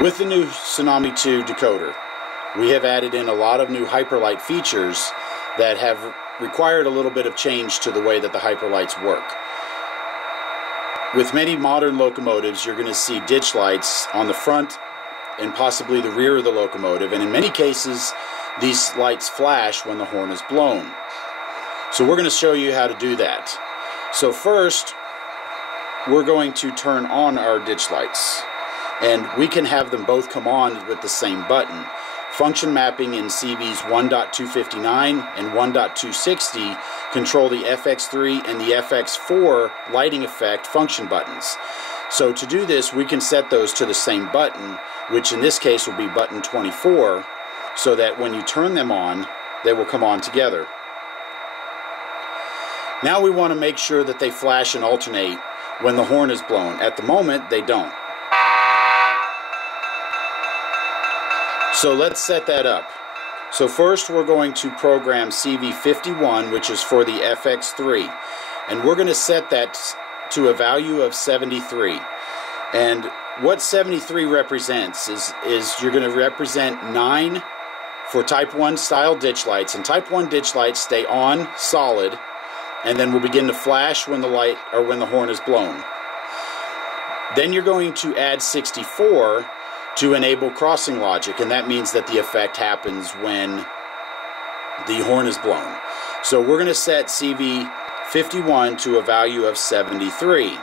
With the new Tsunami 2 decoder, we have added in a lot of new Hyperlight features that have required a little bit of change to the way that the Hyperlights work. With many modern locomotives, you're going to see ditch lights on the front and possibly the rear of the locomotive, and in many cases these lights flash when the horn is blown. So we're going to show you how to do that. So first, we're going to turn on our ditch lights, and we can have them both come on with the same button. Function mapping in CVs 1.259 and 1.260 control the FX3 and the FX4 lighting effect function buttons. So to do this, we can set those to the same button, which in this case will be button 24, so that when you turn them on, they will come on together. Now we want to make sure that they flash and alternate when the horn is blown. At the moment, they don't. So let's set that up. So first we're going to program CV51, which is for the FX3, and we're going to set that to a value of 73. And what 73 represents is you're going to represent 9 for type 1 style ditch lights, and type 1 ditch lights stay on solid and then will begin to flash when the light or when the horn is blown. Then you're going to add 64 to enable crossing logic, and that means that the effect happens when the horn is blown. So we're going to set CV51 to a value of 73.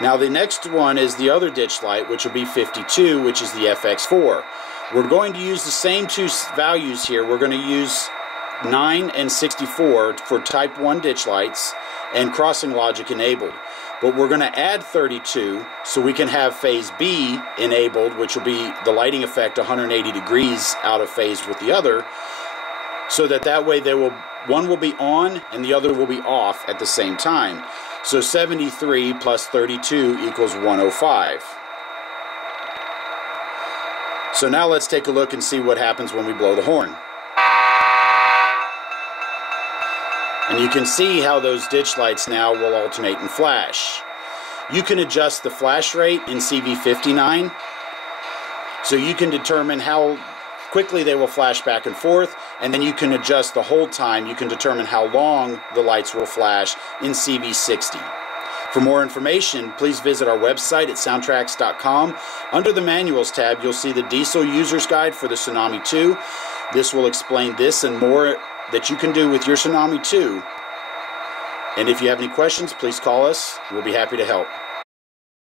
Now the next one is the other ditch light, which will be 52, which is the FX4. We're going to use the same two values here. We're going to use 9 and 64 for type 1 ditch lights and crossing logic enabled. But we're going to add 32 so we can have phase B enabled, which will be the lighting effect 180 degrees out of phase with the other, so that way one will be on and the other will be off at the same time. So 73 plus 32 equals 105. So now let's take a look and see what happens when we blow the horn. And you can see how those ditch lights now will alternate and flash. You can adjust the flash rate in CV59, so you can determine how quickly they will flash back and forth, and then you can adjust the hold time. You can determine how long the lights will flash in CV60. For more information, please visit our website at SoundTraxx.com. Under the Manuals tab, you'll see the Diesel User's Guide for the Tsunami 2. This will explain this and more that you can do with your Tsunami 2. And if you have any questions, please call us. We'll be happy to help.